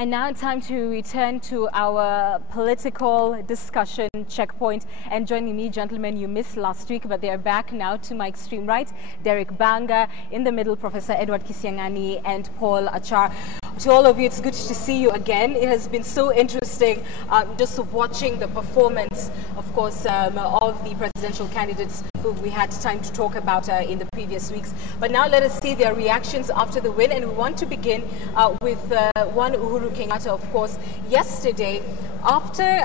And now it's time to return to our political discussion checkpoint. And joining me, gentlemen, you missed last week, but they're back now. To my extreme right, Derek Banga. In the middle, Professor Edward Kisiangani and Paul Achar. To all of you, it's good to see you again. It has been so interesting just watching the performance, of course, of the presidential candidates who we had time to talk about in the previous weeks. But now let us see their reactions after the win. And we want to begin with one Uhuru Kenyatta, of course. Yesterday, after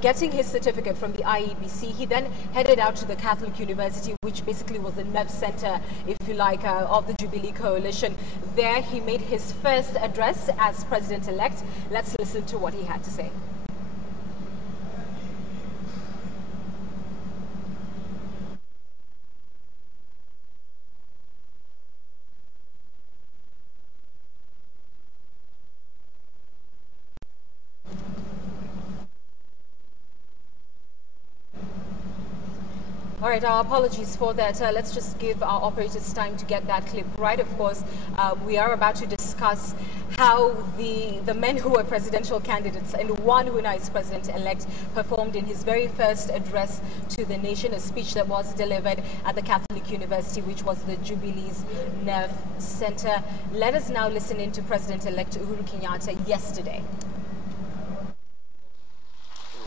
getting his certificate from the IEBC, he then headed out to the Catholic University, which basically was the nerve center, if you like, of the Jubilee coalition. There he made his first address as president-elect. Let's listen to what he had to say. All right, our apologies for that. Let's just give our operators time to get that clip right. Of course, we are about to discuss how the men who were presidential candidates and one who now is president-elect performed in his very first address to the nation, a speech that was delivered at the Catholic University, which was the Jubilee's nerve center. Let us now listen in to President-elect Uhuru Kenyatta yesterday.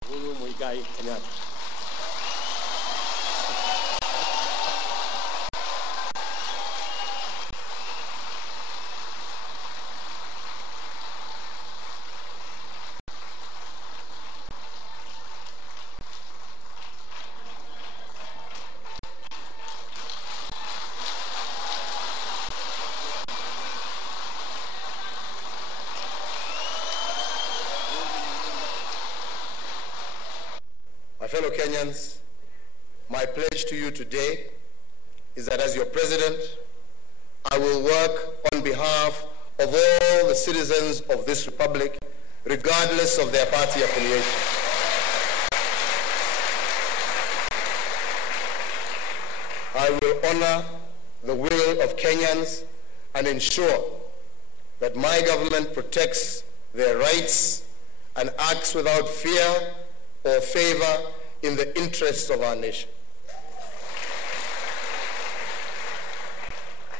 Uhuru Muigai Kenyatta. My fellow Kenyans, my pledge to you today is that as your president, I will work on behalf of all the citizens of this republic, regardless of their party affiliation. I will honor the will of Kenyans and ensure that my government protects their rights and acts without fear or favor in the interests of our nation.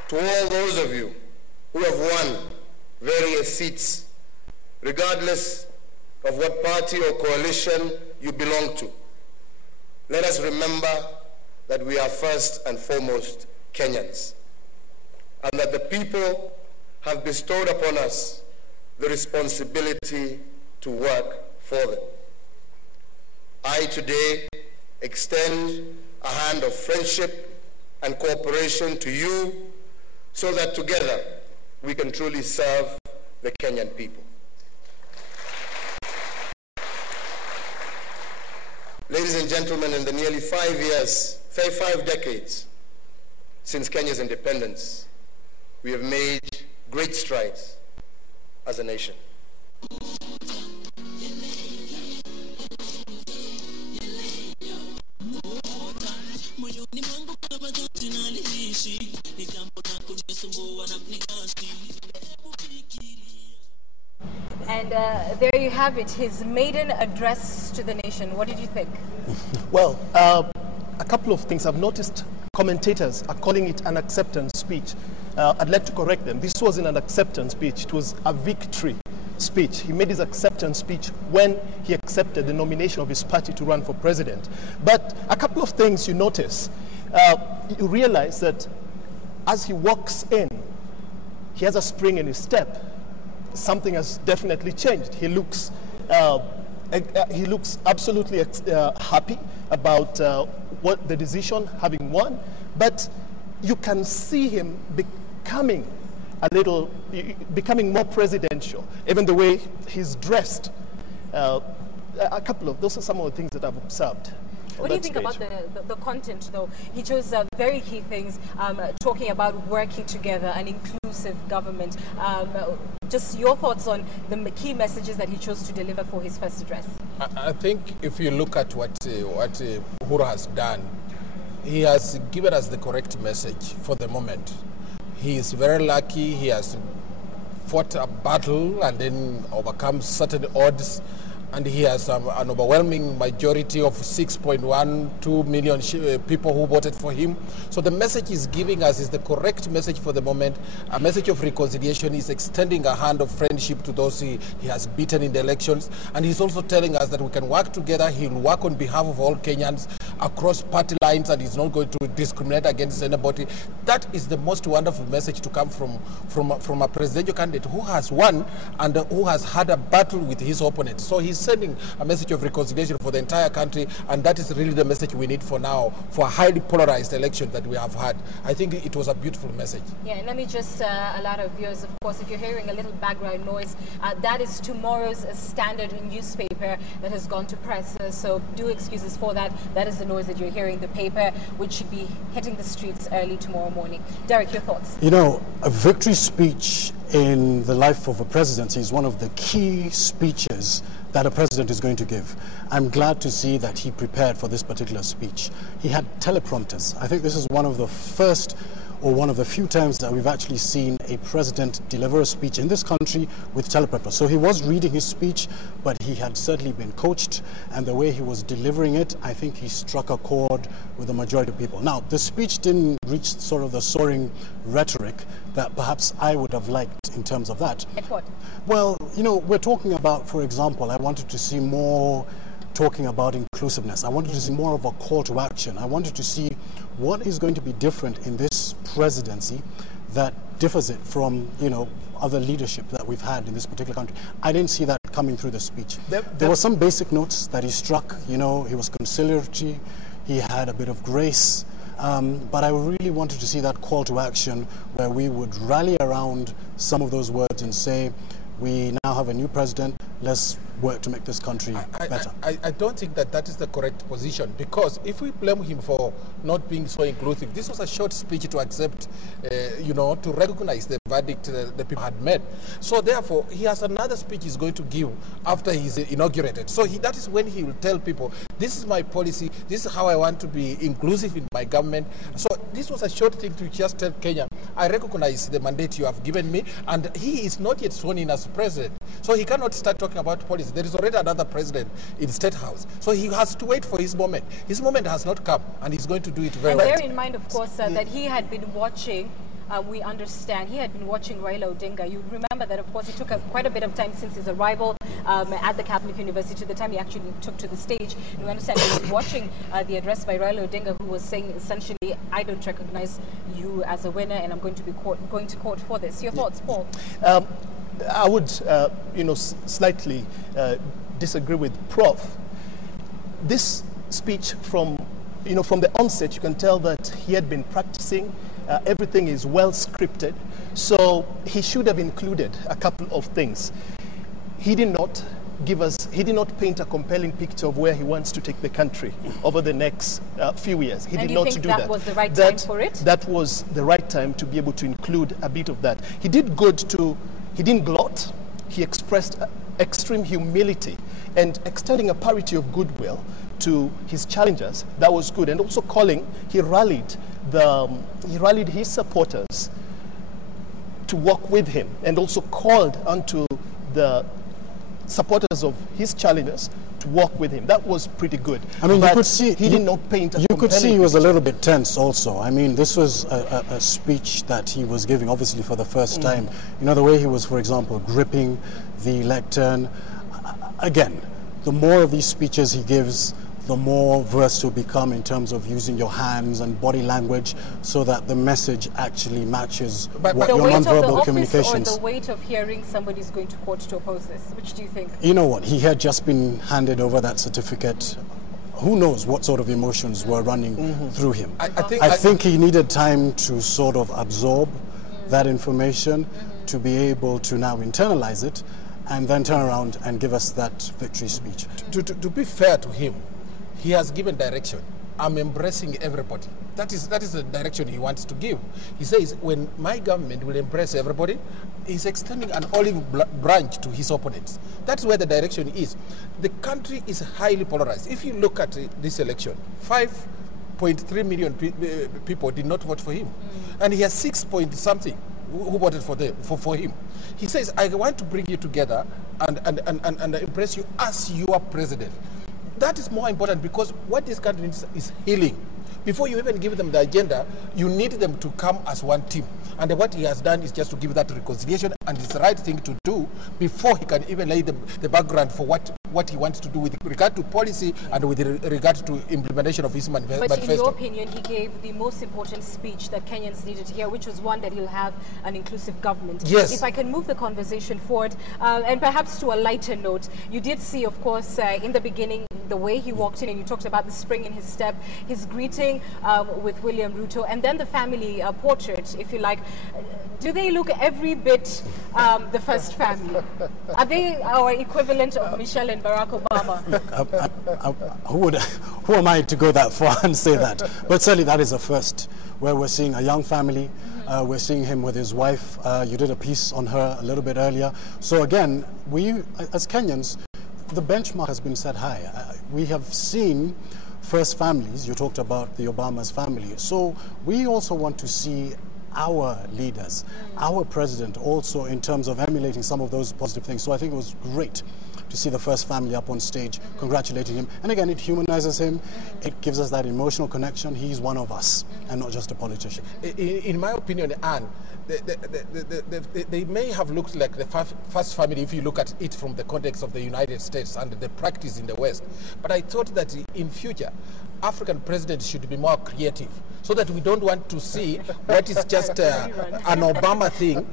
To all those of you who have won various seats, regardless of what party or coalition you belong to, let us remember that we are first and foremost Kenyans, and that the people have bestowed upon us the responsibility to work for them. I today extend a hand of friendship and cooperation to you so that together we can truly serve the Kenyan people. Ladies and gentlemen, in the nearly 5 decades since Kenya's independence, we have made great strides as a nation. And there you have it, his maiden address to the nation. What did you think? Well, a couple of things. I've noticed commentators are calling it an acceptance speech. I'd like to correct them. This wasn't an acceptance speech. It was a victory speech. He made his acceptance speech when he accepted the nomination of his party to run for president. But a couple of things you notice. You realize that as he walks in, he has a spring in his step. Something has definitely changed. He looks absolutely happy about what the decision, having won, but you can see him becoming more presidential, even the way he's dressed. Those are some of the things that I've observed. What do you think about the content, though? He chose very key things, talking about working together, an inclusive government. Just your thoughts on the key messages that he chose to deliver for his first address. I think if you look at what Uhuru has done, he has given us the correct message for the moment. He is very lucky. He has fought a battle and then overcome certain odds, and he has an overwhelming majority of 6.12 million people who voted for him. So the message he's giving us is the correct message for the moment, a message of reconciliation. He's extending a hand of friendship to those he has beaten in the elections, and he's also telling us that we can work together. He'll work on behalf of all Kenyans across party lines, and he's not going to discriminate against anybody. That is the most wonderful message to come from a presidential candidate who has won and who has had a battle with his opponent. So he's sending a message of reconciliation for the entire country, and that is really the message we need for now, for a highly polarized election that we have had. I think it was a beautiful message. Yeah, and let me just alert our viewers, of course, if you're hearing a little background noise, that is tomorrow's Standard newspaper that has gone to press, so do excuse us for that. That is the noise that you're hearing, the paper, which should be hitting the streets early tomorrow morning. Derek, your thoughts? You know, a victory speech in the life of a presidency is one of the key speeches that a president is going to give. I'm glad to see that he prepared for this particular speech. He had teleprompters. I think this is one of the first or one of the few times that we've actually seen a president deliver a speech in this country with teleprompter. So he was reading his speech, but he had certainly been coached, and the way he was delivering it, I think he struck a chord with the majority of people. Now, the speech didn't reach sort of the soaring rhetoric that perhaps I would have liked in terms of that. Like what? Well, you know, we're talking about, for example, I wanted to see more talking about inclusiveness. I wanted to see more of a call to action. I wanted to see what is going to be different in this presidency that differs it from, you know, other leadership that we've had in this particular country. I didn't see that coming through the speech. There were some basic notes that he struck. You know, he was conciliatory, he had a bit of grace, but I really wanted to see that call to action where we would rally around some of those words and say, we now have a new president, let's work to make this country better. I don't think that that is the correct position, because if we blame him for not being so inclusive, this was a short speech to accept, you know, to recognize the verdict the people had made. So therefore, he has another speech he's going to give after he's inaugurated. So that is when he will tell people, this is my policy, this is how I want to be inclusive in my government. So this was a short thing to just tell Kenya, I recognize the mandate you have given me, and he is not yet sworn in as president. So he cannot start talking about policy. There is already another president in State House. So he has to wait for his moment. His moment has not come, and he's going to do it very well. And bear in mind, of course, that he had been watching, we understand, he had been watching Raila Odinga. You remember that, of course, it took quite a bit of time since his arrival at the Catholic University to the time he actually took to the stage. And we understand he was watching the address by Raila Odinga, who was saying, essentially, I don't recognize you as a winner, and I'm going to be going to court for this. Your thoughts, Paul? I would, you know, slightly disagree with Prof. This speech, from the onset, you can tell that he had been practicing. Everything is well scripted, so he should have included a couple of things. He did not paint a compelling picture of where he wants to take the country over the next few years. He did not do that. And you think that was the right time for it? That was the right time to be able to include a bit of that. He did good to. He didn't gloat. He expressed extreme humility and extending a parity of goodwill to his challengers. That was good. And also he rallied his supporters to work with him, and also called onto the supporters of his challengers to work with him. That was pretty good. I mean, you could see he did not paint. You could see he was a little bit tense also. I mean, this was a speech that he was giving, obviously, for the first time. You know, the way he was, for example, gripping the lectern. Again, the more of these speeches he gives, the more versed you'll become in terms of using your hands and body language, so that the message actually matches what your non-verbal communications. Or the weight of hearing somebody's going to court to oppose this? Which do you think? You know what? He had just been handed over that certificate. Who knows what sort of emotions were running through him. I think he needed time to sort of absorb that information, to be able to now internalize it, and then turn around and give us that victory speech. To be fair to him, he has given direction. I'm embracing everybody. That is the direction he wants to give. He says, when my government will embrace everybody, he's extending an olive branch to his opponents. That's where the direction is. The country is highly polarized. If you look at this election, 5.3 million people did not vote for him. And he has 6 point something who voted for him. He says, I want to bring you together and impress you as your president. That is more important, because what this country needs is healing. Before you even give them the agenda, you need them to come as one team. And what he has done is just to give that reconciliation, and it's the right thing to do before he can even lay the background for what he wants to do with regard to policy and with regard to implementation of his manifesto. But in your opinion, he gave the most important speech that Kenyans needed to hear, which was one that he'll have an inclusive government. Yes. If I can move the conversation forward, and perhaps to a lighter note, you did see, of course, in the beginning, the way he walked in, and you talked about the spring in his step, his greeting with William Ruto, and then the family portrait, if you like. Do they look every bit the first family? Are they our equivalent of Michelle and Barack Obama? Who am I to go that far and say that? But certainly that is a first, where we're seeing a young family. We're seeing him with his wife. You did a piece on her a little bit earlier. So again, we, as Kenyans, the benchmark has been set high. We have seen first families. You talked about the Obama's family. So we also want to see our leaders, our president also, in terms of emulating some of those positive things. So I think it was great to see the first family up on stage congratulating him. And again, it humanizes him. It gives us that emotional connection. He's one of us and not just a politician. In my opinion, Anne, they may have looked like the first family if you look at it from the context of the United States and the practice in the West. But I thought that in future, African presidents should be more creative, so that we don't want to see what is just an Obama thing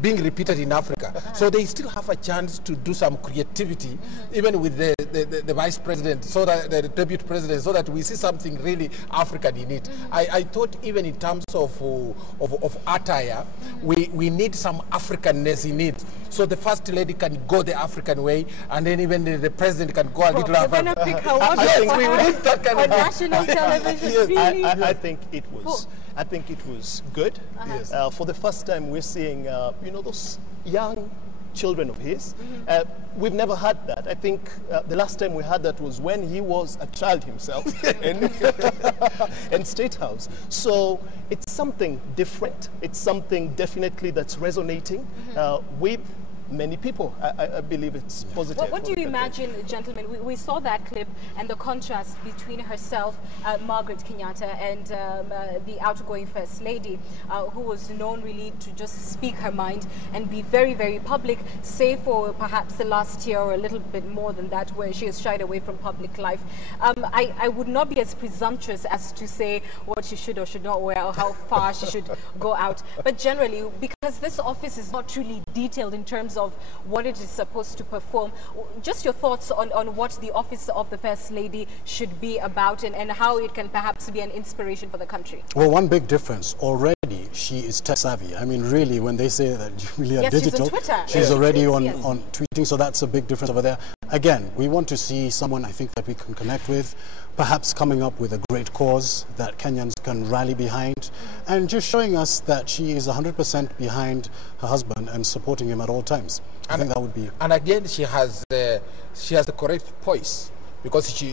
being repeated in Africa. So they still have a chance to do some creativity, even with the vice president, so that the deputy president, so that we see something really African in it. I thought even in terms of attire, we need some Africanness in it. So the first lady can go the African way, and then even the president can go a little African. I think we need that kind of national television. Yes. Really? I think it was good. Yes. For the first time, we're seeing those young children of his. We've never had that. I think the last time we had that was when he was a child himself in State House. So it's something different. It's something definitely that's resonating with many people. I believe it's positive. What do you imagine, gentlemen? We saw that clip and the contrast between herself, Margaret Kenyatta, and the outgoing First Lady, who was known really to just speak her mind and be very, very public, save for perhaps the last year or a little bit more than that, where she has shied away from public life. I would not be as presumptuous as to say what she should or should not wear or how far she should go out. But generally, because this office is not truly detailed in terms of what it is supposed to perform, just your thoughts on what the office of the First Lady should be about, and how it can perhaps be an inspiration for the country. Well, one big difference, already she is tech savvy. I mean, really, when they say that Julia Yes, digital, she's on Twitter. she's already Yes. on tweeting, so that's a big difference over there. Again, we want to see someone, I think, that we can connect with, perhaps coming up with a great cause that Kenyans can rally behind, and just showing us that she is 100% behind her husband and supporting him at all times. I think that would be... And again, she has the correct poise, because she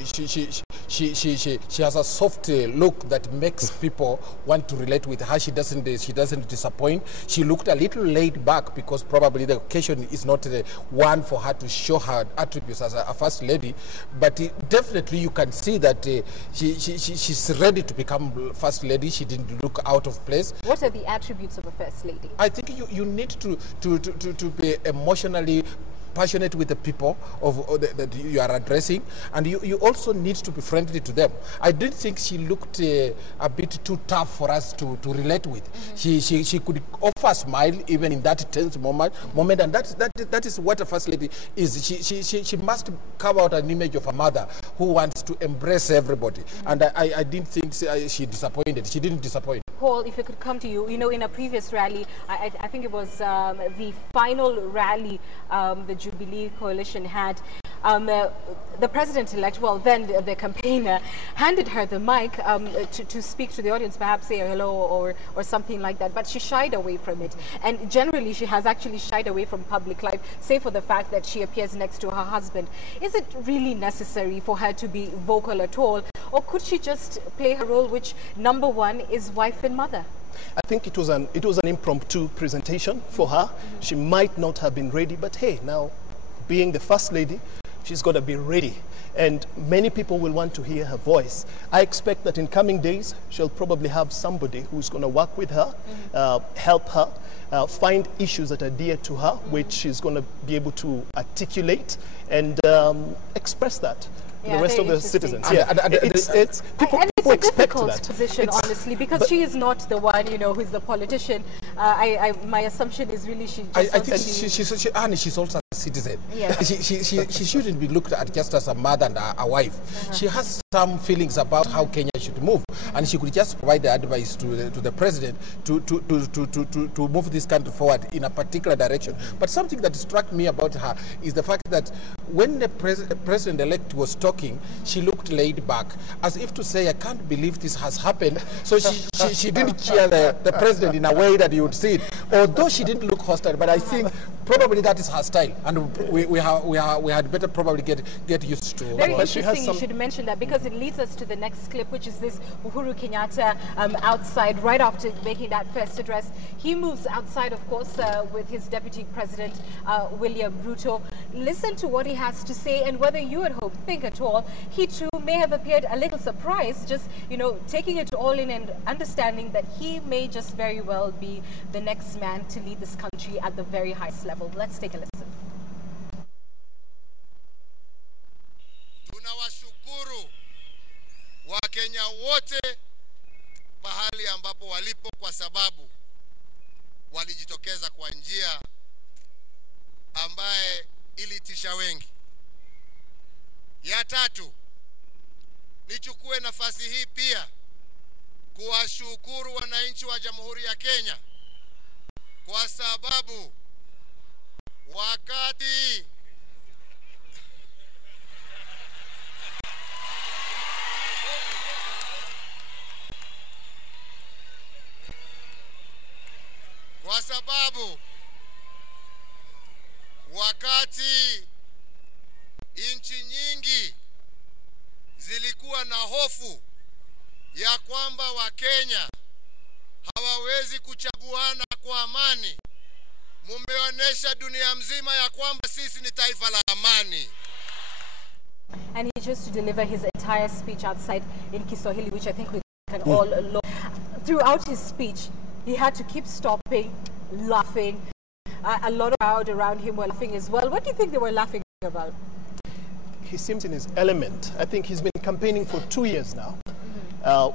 has a soft look that makes people want to relate with her. She doesn't disappoint. She looked a little laid back because probably the occasion is not the one for her to show her attributes as a first lady. But definitely you can see that she's ready to become first lady. She didn't look out of place. What are the attributes of a first lady? I think you need to be emotionally passionate with the people that you are addressing, and you also need to be friendly to them. I did think she looked a bit too tough for us to relate with. She could offer a smile even in that tense moment, and that is what a first lady is. She must carve out an image of a mother who wants to embrace everybody, and I didn't think she disappointed. She didn't disappoint. Paul, if I could come to you, in a previous rally, I think it was the final rally the Jubilee coalition had, the president-elect, well, then the campaigner, handed her the mic to speak to the audience, perhaps say hello or something like that, but she shied away from it. And generally, she has actually shied away from public life, save for the fact that she appears next to her husband. Is it really necessary for her to be vocal at all, or could she just play her role, which, number one, is wife and mother? I think it was an impromptu presentation for her. She might not have been ready, but hey, now being the First Lady, she's got to be ready. And many people will want to hear her voice. I expect that in coming days, she'll probably have somebody who's going to work with her, help her, find issues that are dear to her, which she's going to be able to articulate and express that to the rest of the citizens. People it's a expect difficult that. position, honestly, because she is not the one, you know, who's the politician. My assumption is really she just I think she's also a citizen. Yeah. She shouldn't be looked at just as a mother and a wife. She has some feelings about how Kenya should move, and she could just provide the advice to the president to move this country forward in a particular direction. But something that struck me about her is the fact that when the president-elect was talking, she looked laid back, as if to say, I can't believe this has happened. So she didn't cheer the president in a way that you would see it, although she didn't look hostile. But I think probably that is her style, and we had better probably get used to. Very interesting you should mention that, because it leads us to the next clip, which is this Uhuru Kenyatta outside right after making that first address. He moves outside, of course, with his deputy president, William Ruto. Listen to what he has to say, and whether you at home think at all, he too may have appeared a little surprised, just, you know, taking it all in and understanding that he may just very well be the next man to lead this country at the very highest level. Let's take a listen. Tunawashukuru Wakenya wote pahali ambapo walipo, kwa sababu walijitokeza kwa njia ambaye ilitisha wengi. Ya tatu, nichukue nafasi hii pia kuwashukuru wananchi wa Jamhuri ya Kenya, kwa sababu wakati nchi nyingi zilikuwa na hofu ya kwamba Wakenya hawawezi kuchaguana kwa amani, mumeonyesha dunia mzima ya kwamba sisi ni taifa la amani. And he chose to deliver his entire speech outside in Kiswahili, which I think we can all learn. Throughout his speech, he had to keep stopping, laughing. A lot of crowd around him were laughing as well. What do you think they were laughing about? He seems in his element. I think he's been campaigning for 2 years now.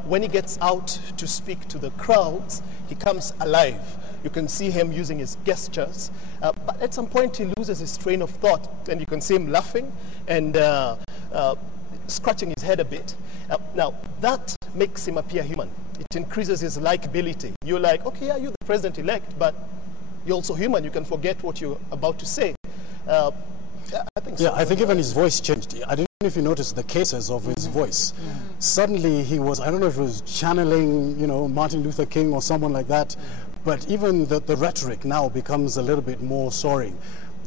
When he gets out to speak to the crowds, he comes alive. You can see him using his gestures. But at some point, he loses his train of thought, and you can see him laughing and scratching his head a bit. Now, that makes him appear human. It increases his likability. You're like, okay, yeah, you're the president-elect, but you're also human. You can forget what you're about to say. I think so. Yeah, I think even his voice changed. I don't know if you noticed the cases of his voice. Suddenly he was, I don't know if it was channeling, you know, Martin Luther King or someone like that, but even the rhetoric now becomes a little bit more soaring.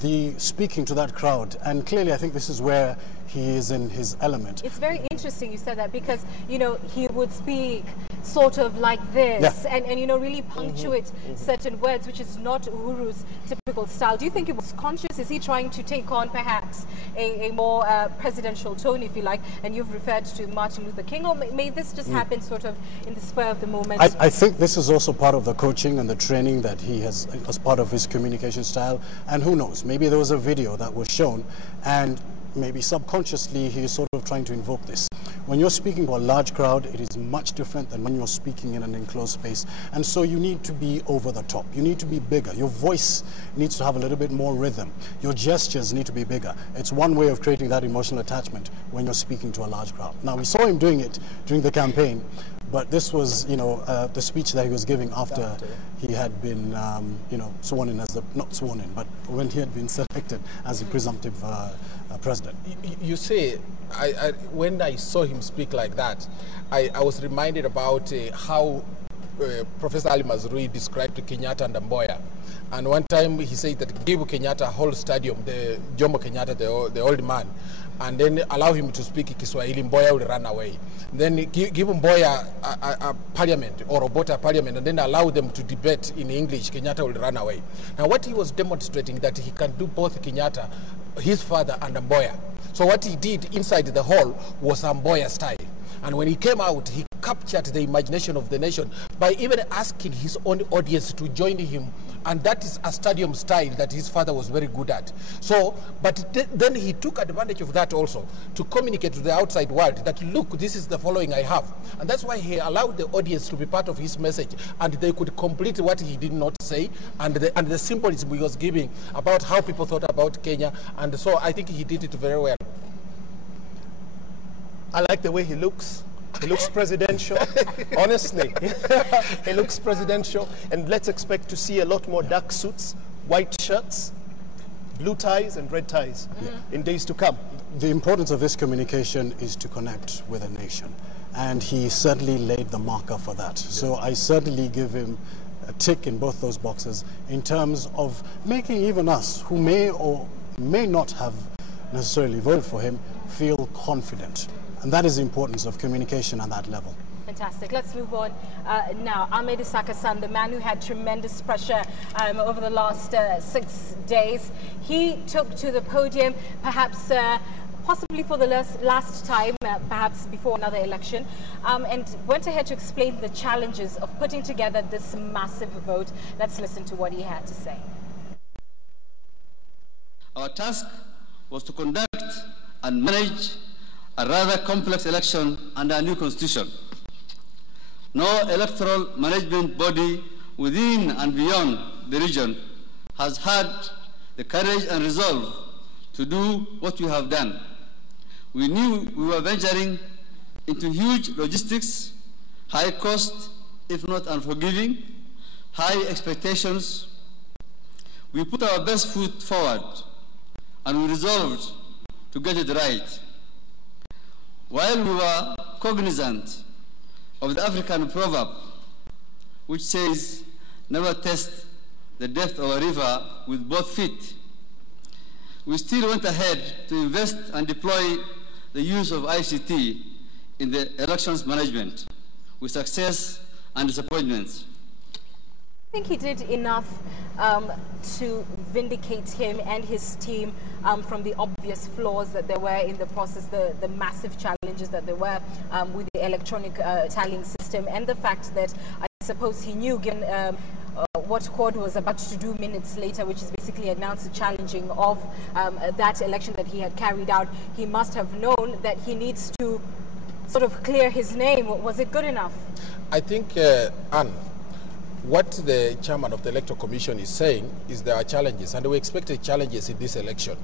The speaking to that crowd, and clearly I think this is where he is in his element. It's very interesting you said that, because, you know, he would speak sort of like this, and you know, really punctuate certain words, which is not Uhuru's typical style. Do you think he was conscious? Is he trying to take on perhaps a more presidential tone, if you like? And you've referred to Martin Luther King, or may this just happen sort of in the spur of the moment? I think this is also part of the coaching and the training that he has as part of his communication style. And who knows, maybe there was a video that was shown, and maybe subconsciously he is sort of trying to invoke this. When you're speaking to a large crowd, it is much different than when you're speaking in an enclosed space. And so you need to be over the top. You need to be bigger. Your voice needs to have a little bit more rhythm. Your gestures need to be bigger. It's one way of creating that emotional attachment when you're speaking to a large crowd. Now, we saw him doing it during the campaign, but this was, you know, the speech that he was giving after he had been, you know, sworn in as the, not sworn in, but when he had been selected as the presumptive president. You see, when I saw him speak like that, I was reminded about how Professor Ali Mazrui described Kenyatta and Mboya. And one time he said that give Kenyatta a whole stadium, the Jomo Kenyatta, the old man, and then allow him to speak Kiswahili. Mboya will run away. Then give Mboya a parliament or Robota parliament, and then allow them to debate in English. Kenyatta will run away. Now what he was demonstrating that he can do both Kenyatta, his father, and Mboya. So what he did inside the hall was Mboya style. And when he came out, he captured the imagination of the nation by even asking his own audience to join him. And that is a stadium style that his father was very good at. So, but then he took advantage of that also to communicate to the outside world that, look, this is the following I have. And that's why he allowed the audience to be part of his message, and they could complete what he did not say, and the symbolism he was giving about how people thought about Kenya. And so I think he did it very well. I like the way he looks. He looks presidential, honestly. He looks presidential, and let's expect to see a lot more dark suits, white shirts, blue ties, and red ties in days to come. The importance of this communication is to connect with a nation, and he certainly laid the marker for that. So I certainly give him a tick in both those boxes in terms of making even us, who may or may not have necessarily voted for him, feel confident. And that is the importance of communication at that level. Fantastic. Let's move on now. Ahmed Isaka-san, the man who had tremendous pressure over the last 6 days, he took to the podium, perhaps possibly for the last time, perhaps before another election, and went ahead to explain the challenges of putting together this massive vote. Let's listen to what he had to say. Our task was to conduct and manage a rather complex election under a new constitution. No electoral management body within and beyond the region has had the courage and resolve to do what we have done. We knew we were venturing into huge logistics, high cost, if not unforgiving, high expectations. We put our best foot forward, and we resolved to get it right. While we were cognizant of the African proverb, which says, never test the depth of a river with both feet, we still went ahead to invest and deploy the use of ICT in the elections management, with success and disappointments. I think he did enough to vindicate him and his team from the obvious flaws that there were in the process, the massive challenges that there were with the electronic tallying system, and the fact that I suppose he knew, given what Cord was about to do minutes later, which is basically announce the challenging of that election that he had carried out, he must have known that he needs to sort of clear his name. Was it good enough? I think, Anne, what the chairman of the Electoral Commission is saying is there are challenges, and we expected challenges in this election.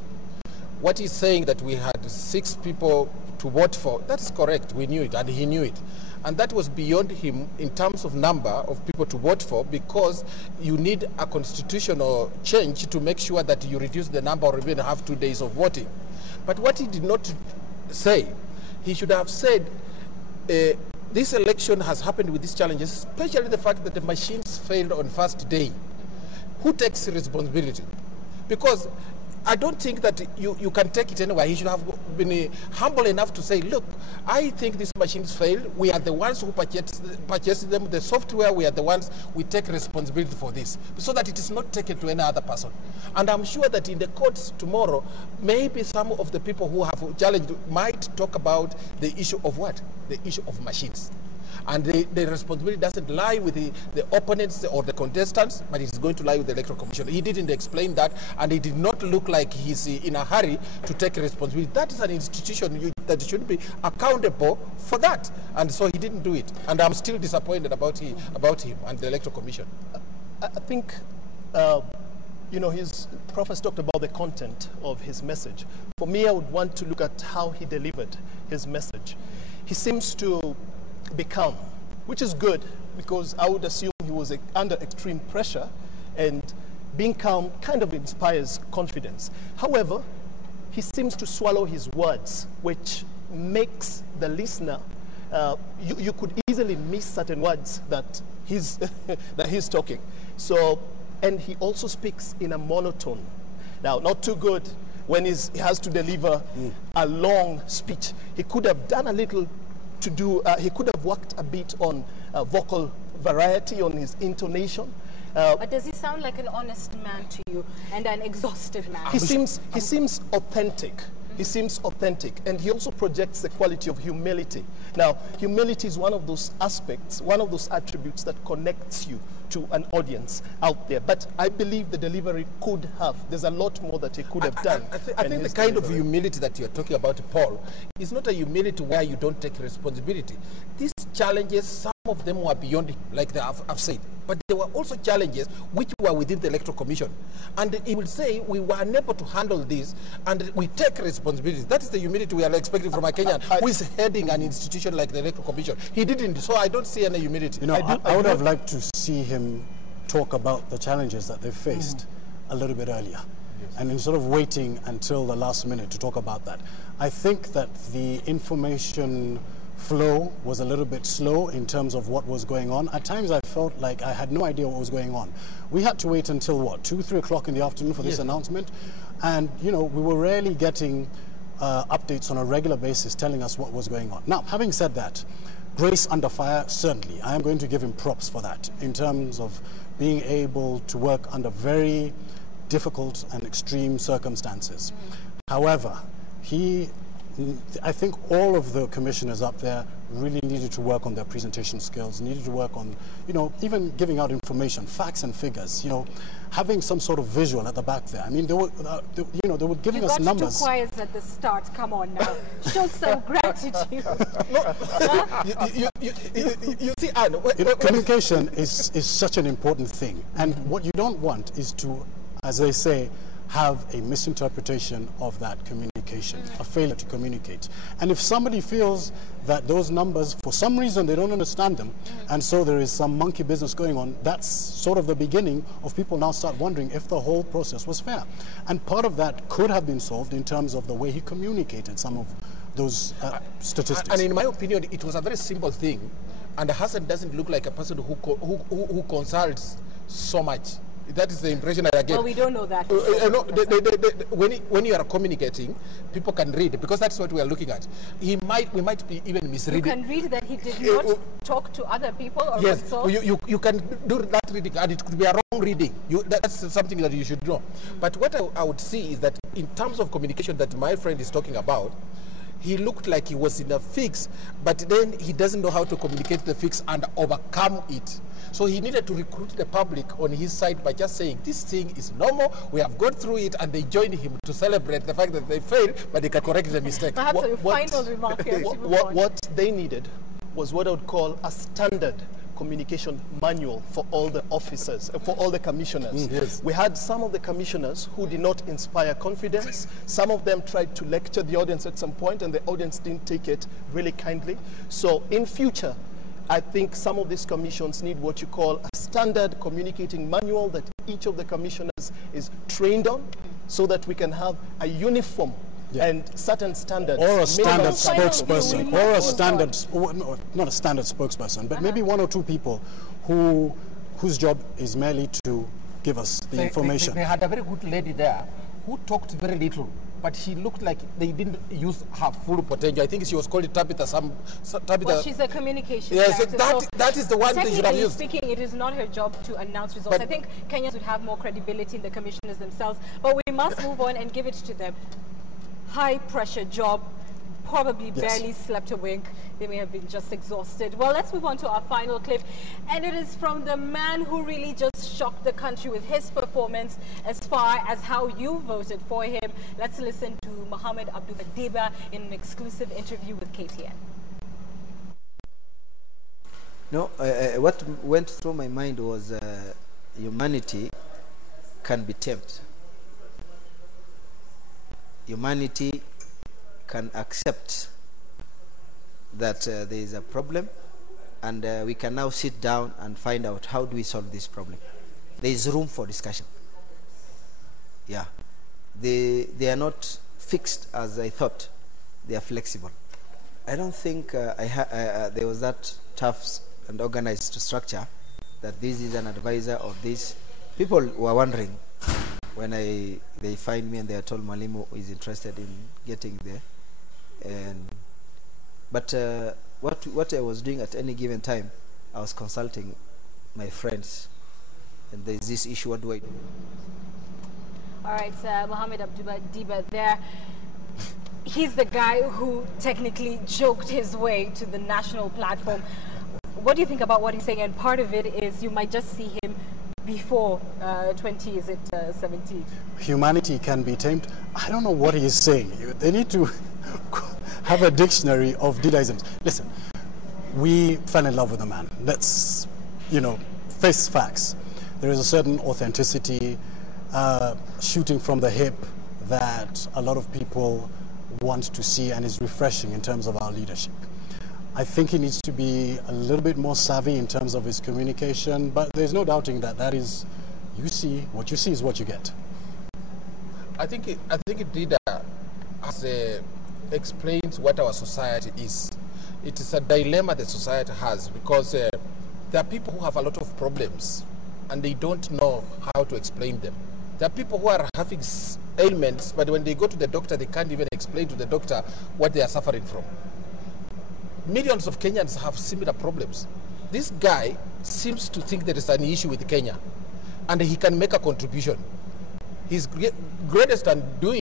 What he's saying that we had 6 people to vote for, that's correct, we knew it, and he knew it. And that was beyond him in terms of number of people to vote for, because you need a constitutional change to make sure that you reduce the number or even have 2 days of voting. But what he did not say, he should have said, this election has happened with these challenges, especially the fact that the machines failed on first day. Who takes responsibility? Because I don't think that you can take it anywhere. He should have been humble enough to say, look, I think these machines failed. We are the ones who purchased them, the software, we are the ones, we take responsibility for this, so that it is not taken to any other person. And I'm sure that in the courts tomorrow, maybe some of the people who have challenged might talk about the issue of what? The issue of machines. And the responsibility doesn't lie with the opponents or the contestants, but it's going to lie with the Electoral Commission. He didn't explain that, and it did not look like he's in a hurry to take responsibility. That is an institution that should be accountable for that, and so he didn't do it. And I'm still disappointed about him and the Electoral Commission. I think, you know, his Prophet talked about the content of his message. For me, I would want to look at how he delivered his message. He seems to be calm, which is good, because I would assume he was under extreme pressure, and being calm kind of inspires confidence. However, he seems to swallow his words, which makes the listener, you could easily miss certain words that he's, that he's talking. So and he also speaks in a monotone. Now, not too good when he has to deliver a long speech. He could have done a little to do, he could have worked a bit on vocal variety, on his intonation. But does he sound like an honest man to you and an exhausted man? He seems authentic. He seems authentic, and he also projects the quality of humility. Now, humility is one of those aspects, one of those attributes that connects you to an audience out there. But I believe the delivery could have. There's a lot more that he could have done. I think the kind of humility that you're talking about, Paul, is not a humility where you don't take responsibility. These challenges, some of them were beyond, like I've said, but there were also challenges which were within the Electoral Commission. And he will say, we were unable to handle this, and we take responsibility. That is the humility we are expecting from a Kenyan who is heading an institution like the Electoral Commission. He didn't, so I don't see any humility. You know, I would have liked to see him talk about the challenges that they faced a little bit earlier. Yes. And instead of waiting until the last minute to talk about that. I think that the information flow was a little bit slow in terms of what was going on. At times I felt like I had no idea what was going on. We had to wait until what, 2, 3 o'clock in the afternoon for this announcement, and you know, we were rarely getting updates on a regular basis telling us what was going on. Now, having said that, Grace under fire, certainly. I am going to give him props for that in terms of being able to work under very difficult and extreme circumstances. However, I think all of the commissioners up there really needed to work on their presentation skills, needed to work on, you know, even giving out information, facts and figures, you know, having some sort of visual at the back there. I mean, they were, you know, they were giving us numbers. You got 2 choirs at the start. Come on now. Show some gratitude. You see, Anne, communication is such an important thing. And what you don't want is to, as they say, have a misinterpretation of that communication, a failure to communicate. And if somebody feels that those numbers, for some reason, they don't understand them, and so there is some monkey business going on, that's sort of the beginning of people now start wondering if the whole process was fair. And part of that could have been solved in terms of the way he communicated some of those statistics. And in my opinion, it was a very simple thing, and Hassan doesn't look like a person who consults so much. That is the impression I get. Well, we don't know that. When you are communicating, people can read, because that's what we are looking at. We might be even misreading. You can read that he did not talk to other people or yes, consult. you can do that reading, and it could be a wrong reading. That's something that you should know. But what I would see is that in terms of communication that my friend is talking about, he looked like he was in a fix, but then he doesn't know how to communicate the fix and overcome it. So he needed to recruit the public on his side by just saying, this thing is normal, we have gone through it, and they joined him to celebrate the fact that they failed, but they can correct the mistake. Perhaps a final remark here. What they needed was what I would call a standard communication manual for all the officers, for all the commissioners. Yes. We had some of the commissioners who did not inspire confidence. Some of them tried to lecture the audience at some point, and the audience didn't take it really kindly. So in future, I think some of these commissions need what you call a standard communicating manual that each of the commissioners is trained on, so that we can have a uniform and certain standards. Or a standard spokesperson, or a standard, not a standard spokesperson, but maybe 1 or 2 people whose job is merely to give us the information. They had a very good lady there who talked very little, but she looked like they didn't use her full potential. I think she was called Tabitha. Well, she's a communication director. That is the one they should have used. Technically speaking, it is not her job to announce results. I think Kenyans would have more credibility in the commissioners themselves, but we must move on and give it to them. High pressure job, probably barely slept a wink. They may have been just exhausted. Well, let's move on to our final clip, and it is from the man who really just shocked the country with his performance as far as how you voted for him. Let's listen to Mohammed Abdul Diba in an exclusive interview with KTN. No, what went through my mind was humanity can be tamed. Humanity can accept that there is a problem, and we can now sit down and find out how do we solve this problem. There is room for discussion. Yeah, they are not fixed as I thought. They are flexible. I don't think there was that tough and organized structure that this is an advisor of this. People were wondering when they find me and they are told Mwalimu is interested in getting there. But what I was doing at any given time, I was consulting my friends. And there's this issue, what do I do? All right, Mohammed Diba there. He's the guy who technically joked his way to the national platform. What do you think about what he's saying? And part of it is you might just see him before 17. Humanity can be tamed. I don't know what he is saying. They need to have a dictionary of Didaisms. Listen, we fell in love with the man. Let's, face facts. There is a certain authenticity, shooting from the hip that a lot of people want to see and is refreshing in terms of our leadership. I think he needs to be a little bit more savvy in terms of his communication, but there's no doubting that is, what you see is what you get. I think Dida explains what our society is. It is a dilemma the society has because there are people who have a lot of problems and they don't know how to explain them. There are people who are having ailments, but when they go to the doctor, they can't even explain to the doctor what they are suffering from. Millions of Kenyans have similar problems. This guy seems to think there is an issue with Kenya, and he can make a contribution. His greatest undoing